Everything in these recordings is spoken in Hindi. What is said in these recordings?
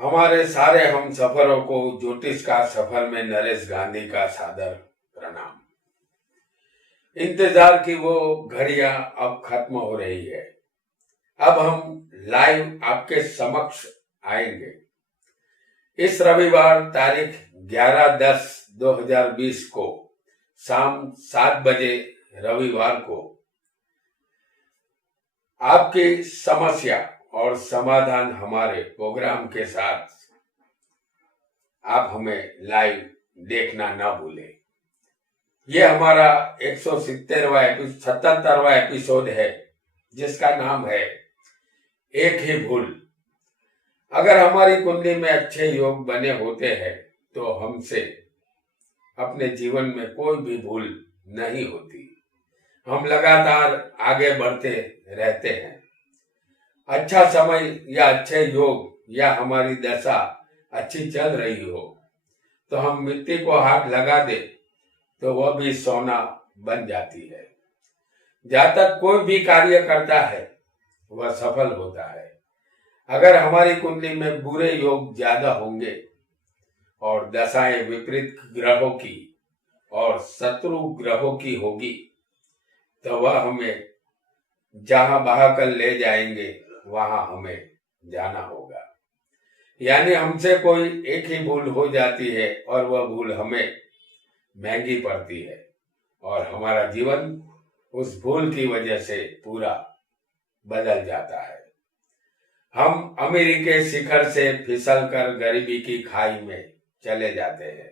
हमारे सारे हम सफरों को ज्योतिष का सफर में नरेश गांधी का सादर प्रणाम। इंतजार की वो घड़ियां अब खत्म हो रही है। अब हम लाइव आपके समक्ष आएंगे। इस रविवार तारीख 11/10/2020 को शाम 7 बजे रविवार को आपकी समस्या और समाधान हमारे प्रोग्राम के साथ आप हमें लाइव देखना ना भूलें। ये हमारा 177वां एपिसोड है, जिसका नाम है एक ही भूल। अगर हमारी कुंडली में अच्छे योग बने होते हैं तो हमसे अपने जीवन में कोई भी भूल नहीं होती। हम लगातार आगे बढ़ते रहते हैं। अच्छा समय या अच्छे योग या हमारी दशा अच्छी चल रही हो तो हम मिट्टी को हाथ लगा दे तो वह भी सोना बन जाती है। जहाँ तक कोई भी कार्य करता है वह सफल होता है। अगर हमारी कुंडली में बुरे योग ज्यादा होंगे और दशाएं विपरीत ग्रहों की और शत्रु ग्रहों की होगी तो वह हमें जहां बहाकर ले जाएंगे वहां हमें जाना होगा। यानी हमसे कोई एक ही भूल हो जाती है और वह भूल हमें महंगी पड़ती है और हमारा जीवन उस भूल की वजह से पूरा बदल जाता है। हम अमीरी के शिखर से फिसलकर गरीबी की खाई में चले जाते हैं।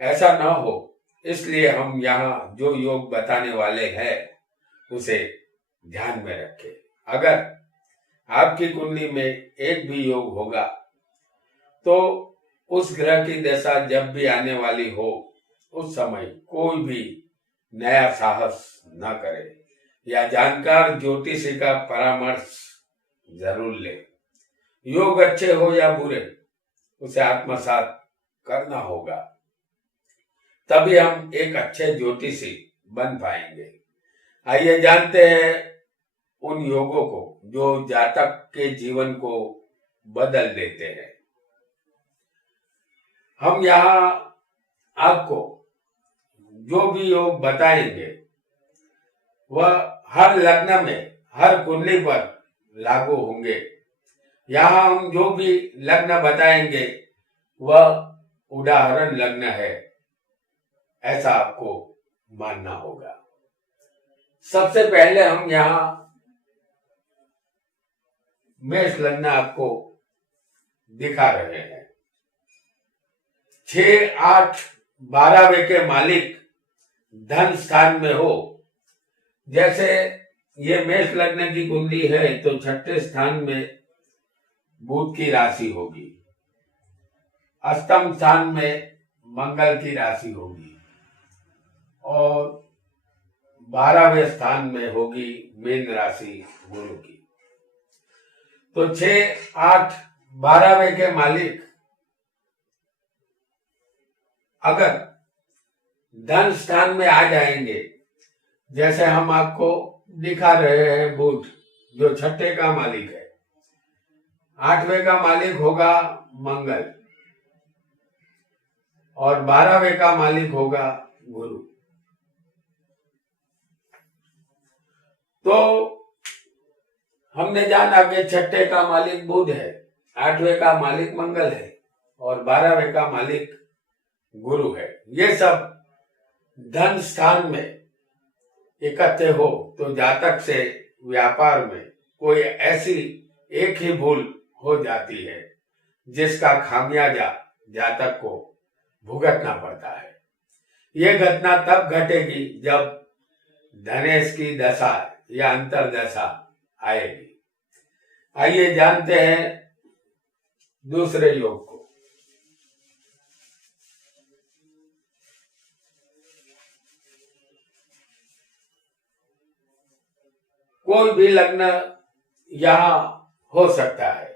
ऐसा न हो, इसलिए हम यहाँ जो योग बताने वाले हैं उसे ध्यान में रखें। अगर आपकी कुंडली में एक भी योग होगा तो उस ग्रह की दशा जब भी आने वाली हो उस समय कोई भी नया साहस न करे या जानकार ज्योतिषी का परामर्श जरूर ले। योग अच्छे हो या बुरे उसे आत्मसात करना होगा, तभी हम एक अच्छे ज्योतिषी बन पाएंगे। आइए जानते हैं उन योगों को जो जातक के जीवन को बदल देते हैं। हम यहाँ आपको जो भी योग बताएंगे वह हर लग्न में, हर कुंडली पर लागू होंगे। यहाँ हम जो भी लग्न बताएंगे वह उदाहरण लग्न है, ऐसा आपको मानना होगा। सबसे पहले हम यहाँ मेष लग्न आपको दिखा रहे हैं। 6, 8, 12वें के मालिक धन स्थान में हो। जैसे ये मेष लग्न की कुंडली है तो छठे स्थान में बुध की राशि होगी, अष्टम स्थान में मंगल की राशि होगी और 12वें स्थान में होगी मीन राशि गुरु की। तो 6, 8, 12वें के मालिक अगर धन स्थान में आ जाएंगे, जैसे हम आपको दिखा रहे हैं बुध जो छठे का मालिक है, 8वें का मालिक होगा मंगल और 12वें का मालिक होगा गुरु। तो हमने जाना कि छठे का मालिक बुध है, 8वें का मालिक मंगल है और 12वें का मालिक गुरु है। ये सब धन स्थान में इकट्ठे हो तो जातक से व्यापार में कोई ऐसी एक ही भूल हो जाती है जिसका खामियाजा जातक को भुगतना पड़ता है। यह घटना तब घटेगी जब धनेश की दशा या अंतरदशा आएगी। आइए जानते हैं दूसरे योग को। कोई भी लग्न यहां हो सकता है।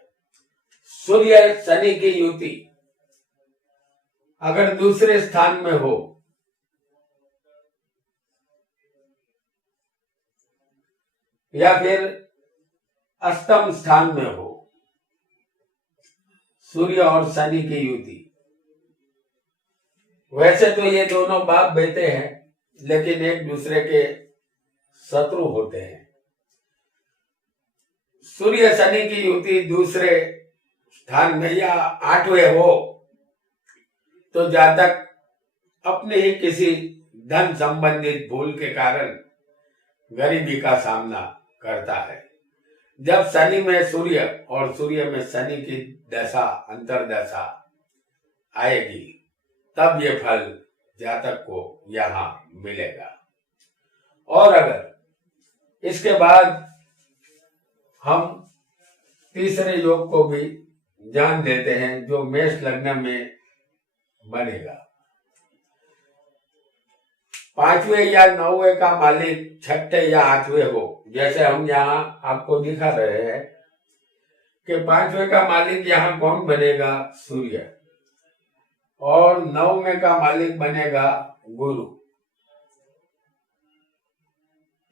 सूर्य शनि की युति अगर दूसरे स्थान में हो या फिर अष्टम स्थान में हो, सूर्य और शनि की युति। वैसे तो ये दोनों बाप बेटे हैं, लेकिन एक दूसरे के शत्रु होते हैं। सूर्य शनि की युति दूसरे स्थान में या 8वें हो तो जातक अपने ही किसी धन संबंधित भूल के कारण गरीबी का सामना करता है। जब शनि में सूर्य और सूर्य में शनि की दशा अंतरदशा आएगी तब ये फल जातक को यहाँ मिलेगा। और अगर इसके बाद हम तीसरे योग को भी जान देते हैं जो मेष लग्न में बनेगा। 5वें या 9वें का मालिक 6ठे या 8वें हो, जैसे हम यहाँ आपको दिखा रहे हैं कि 5वें का मालिक यहाँ कौन बनेगा? सूर्य। और 9वें का मालिक बनेगा गुरु।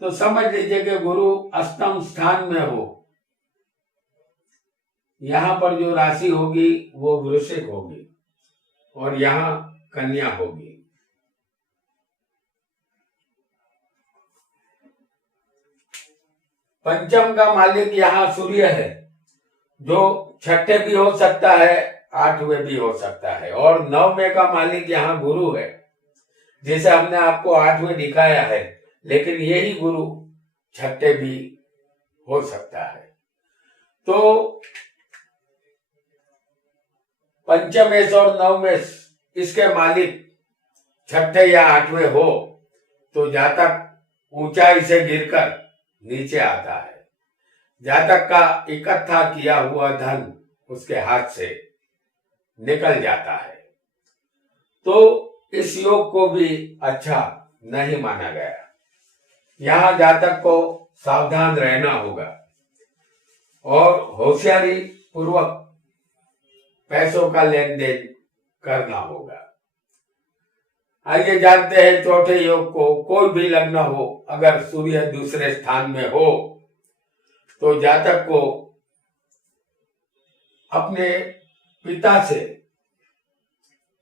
तो समझ लीजिए कि गुरु अष्टम स्थान में हो, यहाँ पर जो राशि होगी वो वृश्चिक होगी और यहाँ कन्या होगी। पंचम का मालिक यहाँ सूर्य है, जो 6ठे भी हो सकता है, 8वें भी हो सकता है। और 9वें का मालिक यहाँ गुरु है, जैसे हमने आपको 8वें दिखाया है, लेकिन यही गुरु 6ठे भी हो सकता है। तो पंचमेश और नवमेश इसके मालिक 6ठे या 8वें हो तो जातक ऊंचाई से गिरकर नीचे आता है। जातक का इकट्ठा किया हुआ धन उसके हाथ से निकल जाता है। तो इस योग को भी अच्छा नहीं माना गया। यहाँ जातक को सावधान रहना होगा और होशियारी पूर्वक पैसों का लेन देन करना होगा। आइए जानते हैं चौथे योग को। कोई भी लग्न हो, अगर सूर्य दूसरे स्थान में हो तो जातक को अपने पिता से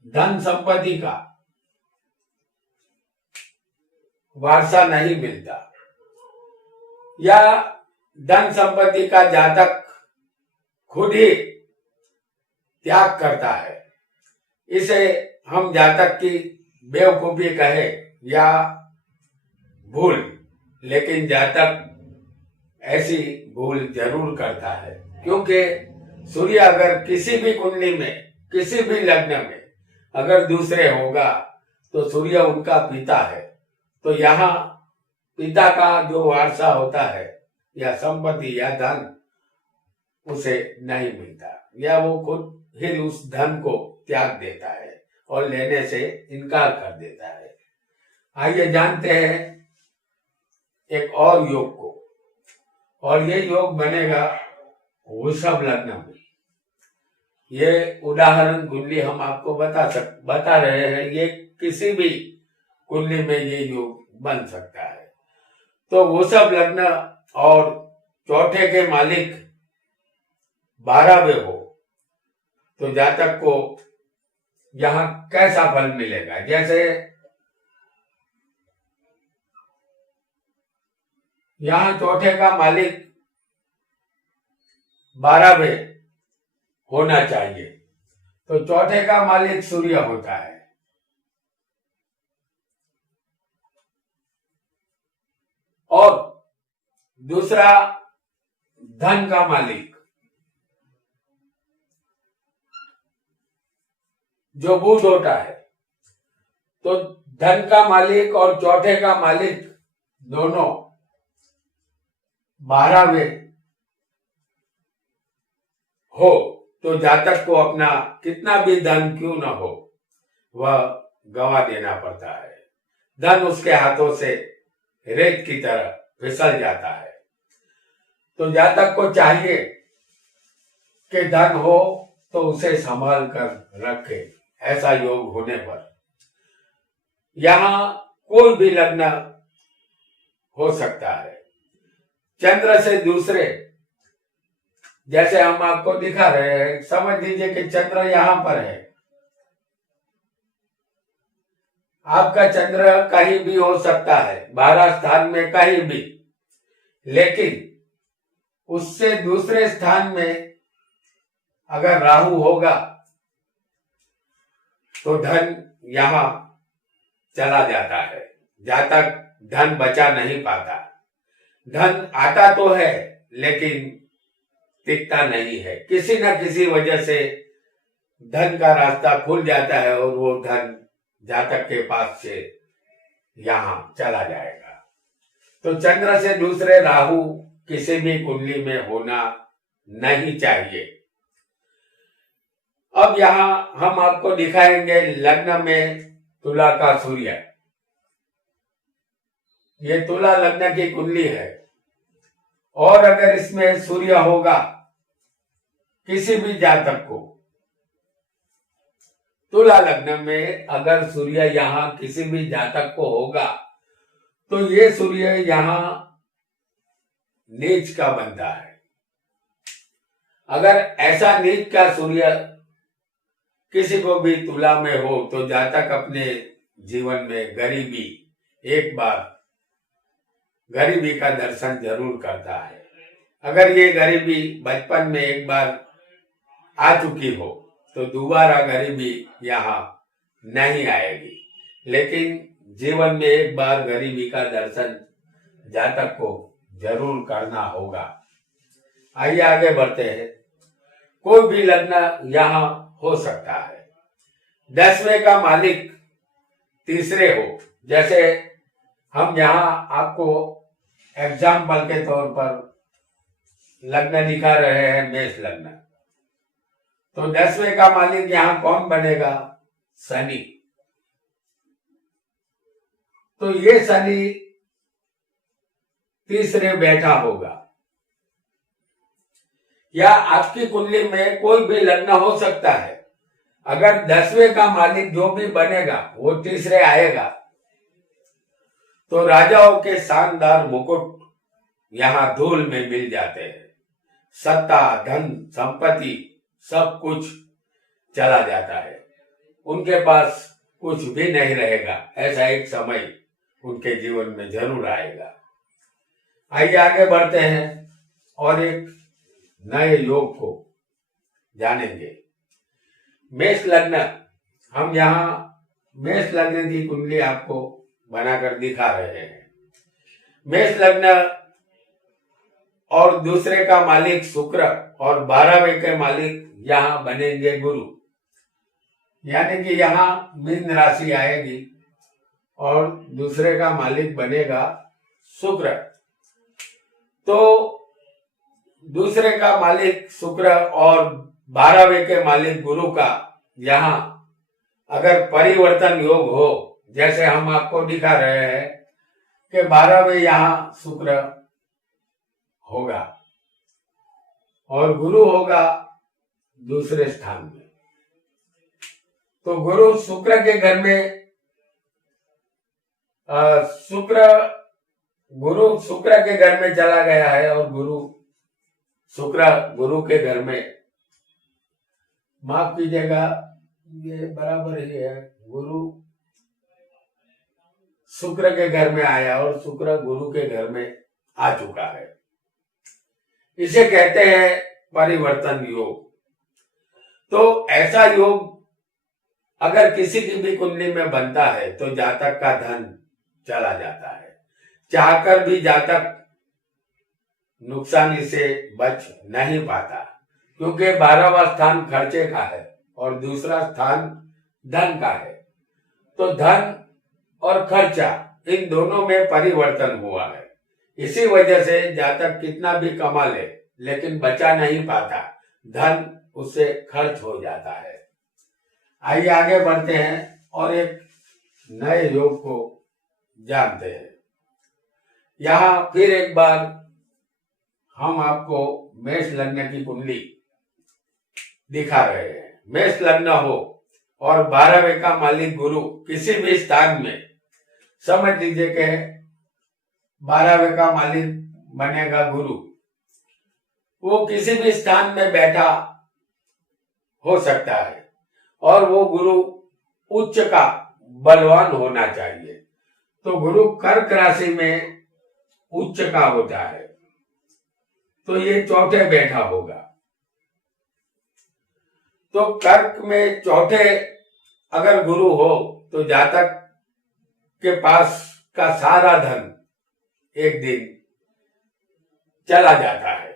धन संपत्ति का वारसा नहीं मिलता, या धन संपत्ति का जातक खुद ही त्याग करता है। इसे हम जातक की बेवकूफी कहे या भूल, लेकिन जातक ऐसी भूल जरूर करता है, क्योंकि सूर्य अगर किसी भी कुंडली में, किसी भी लग्न में अगर दूसरे होगा तो सूर्य उनका पिता है। तो यहाँ पिता का जो वारसा होता है या संपत्ति या धन उसे नहीं मिलता, या वो खुद ही उस धन को त्याग देता है और लेने से इनकार कर देता है। आइए जानते हैं एक और योग को, और ये योग बनेगा वृषभ लग्न में। ये उदाहरण कुंडली हम आपको बता रहे हैं, ये किसी भी कुंडली में ये योग बन सकता है। तो वृषभ लग्न और चौथे के मालिक 12वें हो तो जातक को यहाँ कैसा फल मिलेगा? जैसे यहाँ चौथे का मालिक 12वें होना चाहिए, तो चौथे का मालिक सूर्य होता है। और दूसरा धन का मालिक जो बुध होता है, तो धन का मालिक और चौथे का मालिक दोनों 12वें हो तो जातक को अपना कितना भी धन क्यों न हो वह गंवा देना पड़ता है। धन उसके हाथों से रेत की तरह फिसल जाता है। तो जातक को चाहिए कि धन हो तो उसे संभाल कर रखे। ऐसा योग होने पर यहाँ कोई भी लग्न हो सकता है। चंद्र से दूसरे जैसे हम आपको दिखा रहे हैं, समझ लीजिए कि चंद्र यहां पर है। आपका चंद्र कहीं भी हो सकता है, 12 स्थान में कहीं भी, लेकिन उससे दूसरे स्थान में अगर राहु होगा तो धन यहां चला जाता है। जातक धन बचा नहीं पाता। धन आता तो है लेकिन टिकता नहीं है। किसी न किसी वजह से धन का रास्ता खुल जाता है और वो धन जातक के पास से यहां चला जाएगा। तो चंद्र से दूसरे राहु किसी भी कुंडली में होना नहीं चाहिए। अब यहां हम आपको दिखाएंगे लग्न में तुला का सूर्य। ये तुला लग्न की कुंडली है और अगर इसमें सूर्य होगा किसी भी जातक को, तुला लग्न में अगर सूर्य यहां किसी भी जातक को होगा तो ये सूर्य यहां नीच का बनता है। अगर ऐसा नीच का सूर्य किसी को भी तुला में हो तो जातक अपने जीवन में गरीबी, एक बार गरीबी का दर्शन जरूर करता है। अगर ये गरीबी बचपन में एक बार आ चुकी हो तो दोबारा गरीबी यहाँ नहीं आएगी, लेकिन जीवन में एक बार गरीबी का दर्शन जातक को जरूर करना होगा। आइए आगे बढ़ते हैं। कोई भी लग्न यहाँ हो सकता है। 10वें का मालिक तीसरे हो, जैसे हम यहाँ आपको एग्जाम्पल के तौर पर लग्न दिखा रहे हैं, मेष लग्न। तो 10वें का मालिक यहां कौन बनेगा? शनि। तो ये शनि तीसरे बैठा होगा। या आपकी कुंडली में कोई भी लग्न हो सकता है, अगर 10वें का मालिक जो भी बनेगा वो तीसरे आएगा तो राजाओं के शानदार मुकुट यहां धूल में मिल जाते हैं। सत्ता, धन, संपत्ति सब कुछ चला जाता है। उनके पास कुछ भी नहीं रहेगा। ऐसा एक समय उनके जीवन में जरूर आएगा। आइए आगे बढ़ते हैं और एक नए योग को जानेंगे। मेष लग्न, हम यहाँ मेष लग्न की कुंडली आपको बनाकर दिखा रहे हैं। मेष लग्न और दूसरे का मालिक शुक्र और 12वें के मालिक यहाँ बनेंगे गुरु, यानी कि यहाँ मीन राशि आएगी और दूसरे का मालिक बनेगा शुक्र। तो दूसरे का मालिक शुक्र और 12वें के मालिक गुरु का यहाँ अगर परिवर्तन योग हो, जैसे हम आपको दिखा रहे हैं कि 12वें यहाँ शुक्र होगा और गुरु होगा दूसरे स्थान में, तो गुरु शुक्र के घर में गुरु शुक्र के घर में चला गया है और शुक्र गुरु के घर में, माफ कीजिएगा ये बराबर ही है, गुरु शुक्र के घर में आया और शुक्र गुरु के घर में आ चुका है। इसे कहते हैं परिवर्तन योग। तो ऐसा योग अगर किसी की भी कुंडली में बनता है तो जातक का धन चला जाता है। चाहकर भी जातक नुकसानी से बच नहीं पाता, क्योंकि 12वां स्थान खर्चे का है और दूसरा स्थान धन का है। तो धन और खर्चा इन दोनों में परिवर्तन हुआ है। इसी वजह से जातक कितना भी कमा ले लेकिन बचा नहीं पाता, धन उससे खर्च हो जाता है। आइए आगे बढ़ते हैं और एक नए योग को जानते हैं। यहाँ फिर एक बार हम आपको मेष लग्न की कुंडली दिखा रहे हैं। मेष लग्न हो और 12वें का मालिक गुरु किसी भी स्थान में, समझ लीजिए कि 12वें का मालिक बनेगा गुरु वो किसी भी स्थान में बैठा हो सकता है और वो गुरु उच्च का बलवान होना चाहिए। तो गुरु कर्क राशि में उच्च का होता है, तो ये चौथे बैठा होगा। तो कर्क में चौथे अगर गुरु हो तो जातक के पास का सारा धन एक दिन चला जाता है,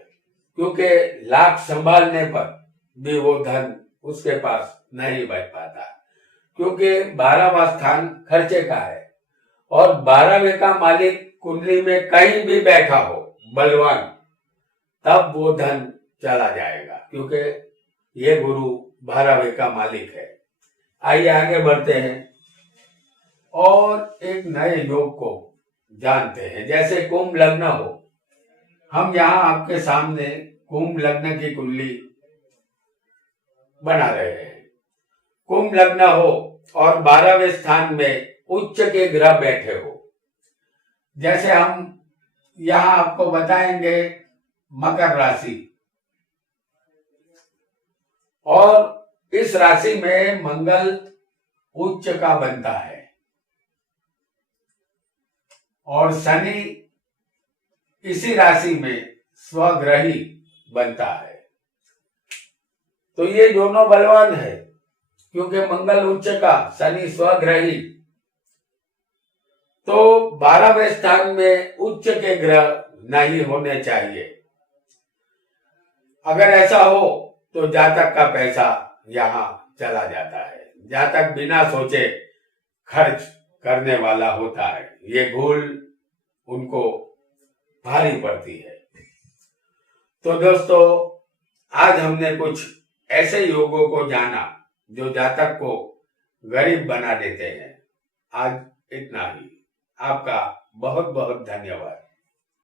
क्योंकि लाख संभालने पर भी वो धन उसके पास नहीं बच पाता, क्योंकि 12वां स्थान खर्चे का है और 12वें का मालिक कुंडली में कहीं भी बैठा हो बलवान, तब वो धन चला जाएगा, क्योंकि ये गुरु 12वें का मालिक है। आइए आगे बढ़ते हैं और एक नए योग को जानते हैं। जैसे कुंभ लग्न हो, हम यहाँ आपके सामने कुंभ लग्न की कुंडली बना रहे हैं। कुंभ लग्न हो और 12वें स्थान में उच्च के ग्रह बैठे हो, जैसे हम यहाँ आपको बताएंगे मकर राशि, और इस राशि में मंगल उच्च का बनता है और शनि इसी राशि में स्वग्रही बनता है। तो ये दोनों बलवान है, क्योंकि मंगल उच्च का, शनि स्वग्रही। तो 12वें स्थान में उच्च के ग्रह नहीं होने चाहिए। अगर ऐसा हो तो जातक का पैसा यहाँ चला जाता है। जातक बिना सोचे खर्च करने वाला होता है, ये भूल उनको भारी पड़ती है। तो दोस्तों, आज हमने कुछ ऐसे योगों को जाना जो जातक को गरीब बना देते हैं। आज इतना ही। आपका बहुत बहुत धन्यवाद।